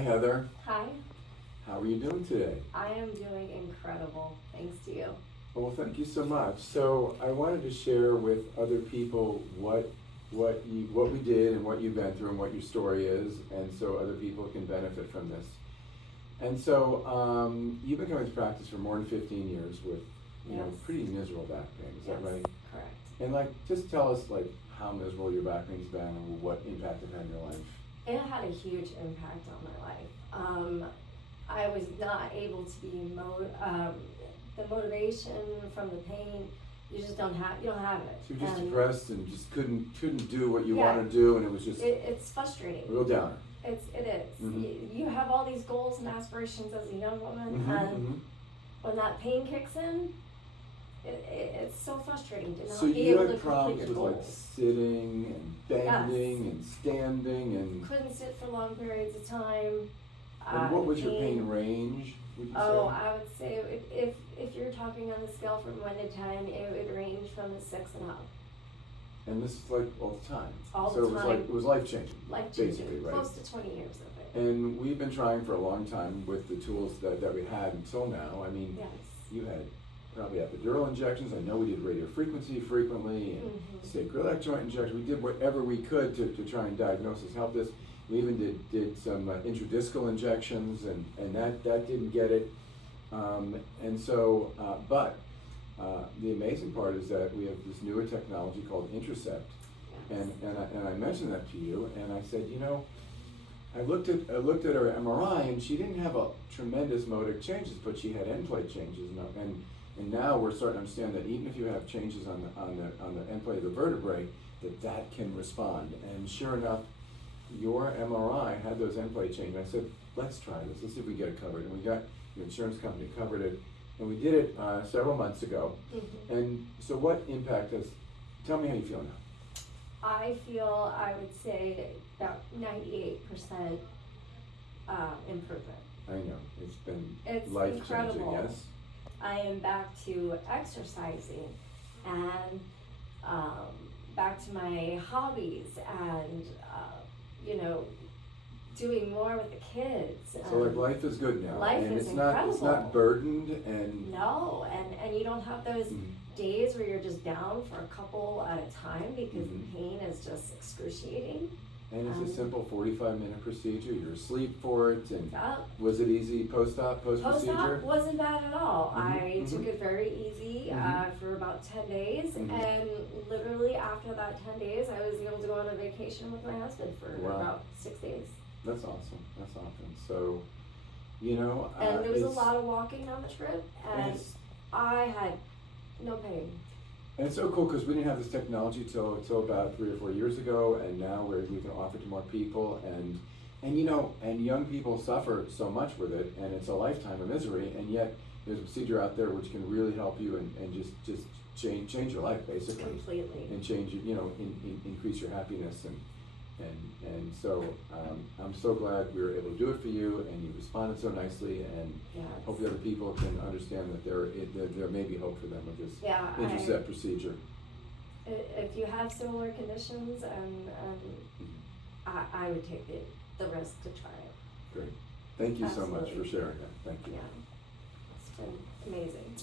Heather. Hi. How are you doing today? I am doing incredible, thanks to you. Well, thank you so much. So I wanted to share with other people what we did and what you've been through and what your story is, and so other people can benefit from this. And so you've been coming to practice for more than 15 years with pretty miserable back pain. Is that right? Correct. And just tell us how miserable your back pain's been and what impact it had in your life. It had a huge impact on my life. I was not able to be the motivation from the pain. You just don't have. You don't have it. So you're just depressed and just couldn't do what you want to do, and it was just it's frustrating. Real downer. It is. Mm-hmm. You have all these goals and aspirations as a young woman, and when that pain kicks in, it's so frustrating to not be able to complete your goals. So you had problems with sitting and bending and standing and couldn't sit for long periods of time. And what was your pain range? Would you say? I would say if you're talking on the scale from 1 to 10, it would range from a 6 and up. And this is all the time. All so the time. It was life changing. Life changing. Basically, right? Close to 20 years of it. And we've been trying for a long time with the tools that we had until now. I mean, yes. You had probably epidural injections. I know we did radio frequency frequently and sacroiliac joint injections. We did whatever we could to try and diagnose this, help this. We even did some intradiscal injections, and that didn't get it. But the amazing part is that we have this newer technology called Intracept, and I mentioned that to you, and I said, I looked at her MRI, and she didn't have a tremendous motor changes, but she had end plate changes, and now we're starting to understand that even if you have changes on the end plate of the vertebrae, that can respond. And sure enough, your MRI had those end plate changes. I said, let's try this. Let's see if we get it covered. And we got your insurance company covered it, and we did it several months ago. And so, what impact has? Tell me how you feel now. I feel, I would say, about 98% improvement. I know it's been life changing. Yes. I am back to exercising and back to my hobbies and doing more with the kids. So life is good now. Life and is incredible. It's not burdened and no, and you don't have those days where you're just down for a couple at a time because the pain is just excruciating. And it's a simple 45-minute procedure. You're asleep for it. And yeah. Was it easy post-op, post-procedure? Post-op wasn't bad at all. I took it very easy for about 10 days. And literally after that 10 days, I was able to go on a vacation with my husband for about 6 days. That's awesome. That's awesome. So, and there was a lot of walking on the trip, and I had no pain. And it's so cool because we didn't have this technology till about 3 or 4 years ago, and now we can offer it to more people, and young people suffer so much with it, and it's a lifetime of misery, and yet there's a procedure out there which can really help you and just change your life basically. Completely. And change increase your happiness and so I'm so glad we were able to do it for you, and you responded so nicely, and hopefully other people can understand that there may be hope for them with this Intracept procedure. If you have similar conditions, I would take the risk to try it. Great. Thank you so much for sharing that. Thank you. Yeah. It's been amazing.